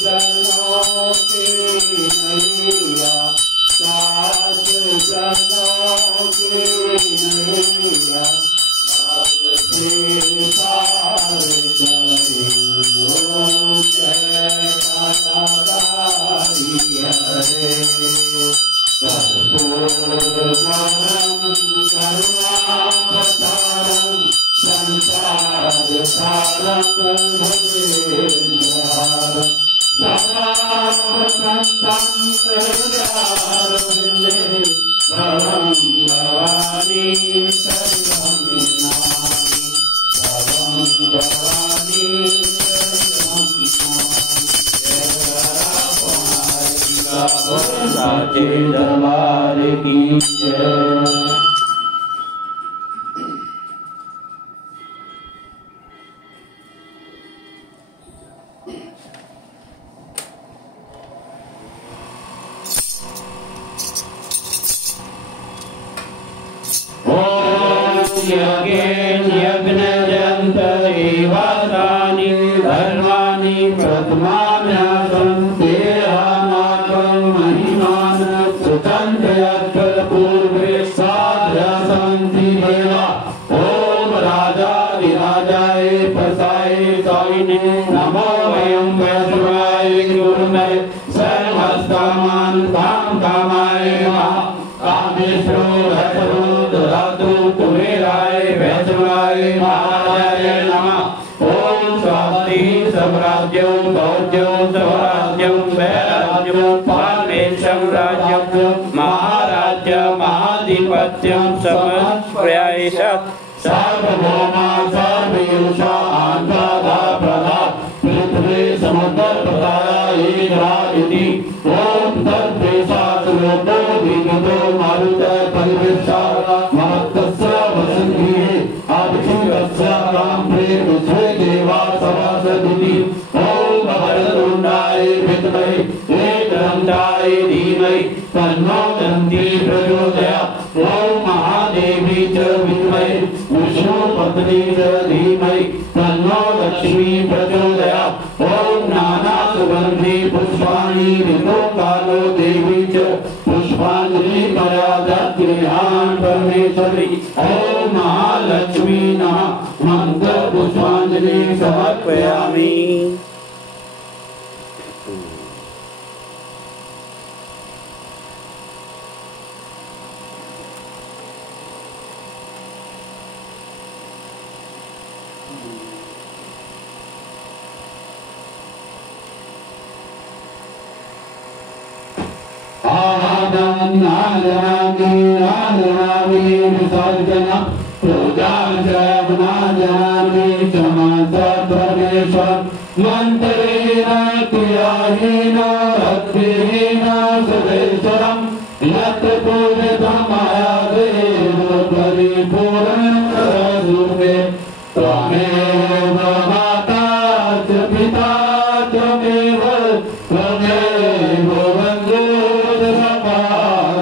जनों की नैया साचे दरबार की जय। यज्ञजन्तदेवानि धर्माणि प्रथमाम्यासन्ते अनाकं महिमान सुतन्त्रयत्पूर्वे साध्यासन्ति देवा। ॐ राजाधिराजाय प्रसाय स्वामिने नमो वयं वैष्णवाय गुरुमय सर्वकामान् कामाय कामेश्वरो हरो ददातु कुबेराय वैष्णवाय महाराजाय नमः। ओम स्वास्ति सम्राज्यं भोज्यं स्वराज्यं वैराज्यं परमेशं राज्यं महाराज्य महाधिपत्यं समर्पयामि। सार्वभौमा सर्वयुषा आन्ध्रा प्रदा पृथ्वी समुद्र प्रदाय इति। ओम तद्वेषात्लोको विगतो मारुत परिवेशा महत्तस्य वसन्ति आदिशिवस्य काम्रे उच्चे देवा सवासदिति। ओम भरतुण्डाय विद्महे एकदन्ताय धीमहि तन्नो दन्ति प्रचोदयात्। ओम महादेवी च विद्महे विष्णुपत्नी च धीमहि तन्नो लक्ष्मी प्रचोदयात्। ओम नानासुगन्धि पुष्पाणि ऋतो कालो देवी च पुष्पाञ्जलि प्रयादात् परमेश्वरी। ओम महालक्ष्मी नमः मंत्र पुष्पाञ्जलि समर्पयामि। नादनामि विसर्जन पूजाजनामि समस्त परमेश्वर मंत्रेण क्रियाहीन भक्तिहीन सुरेश्वरं यत् पूजितं मया देव परिपूर्ण रूपे त्वमेव माता च पिता त्वमेव त्वमेव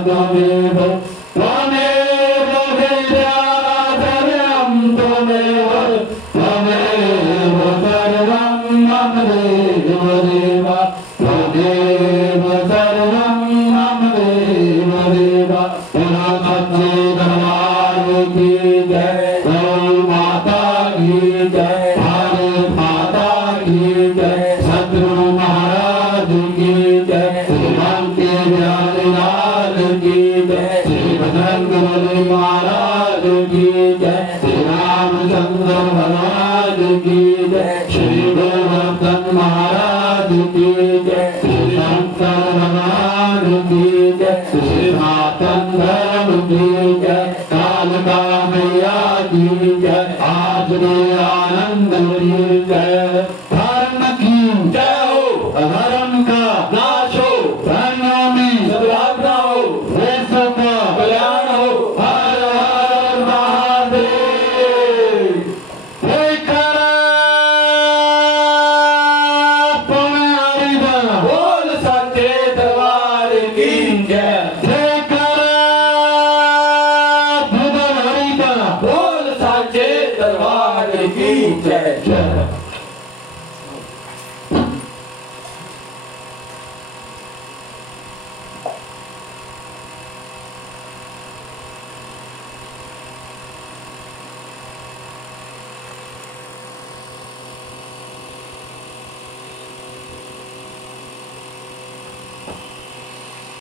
त्वमेव त्वमेव विद्याधरं त्वमेव त्वमेव सर्वं मम देव देव त्वमेव सर्वं मम देव देव। सच्चे दरबार की जय। गौ माता की जय। भारत माता की जय। शत्रु महाराज की जय। श्रीराम के लाल की जय। श्री बजरंगबली महाराज की जय। श्री रामचंद्र महाराज की जय। श्री गोवर्धन महाराज की जय। श्री शंकर भगवान की जय। श्री सनातन धर्म की जय। कालिका मैया की जय। आज आनंद की जय। धर्म की जय हो। अधर्म का नाश हो। प्राणियों में सद्भावना हो। देशों का कल्याण हो। हर हर महादेव। बोल सच्चे दरबार की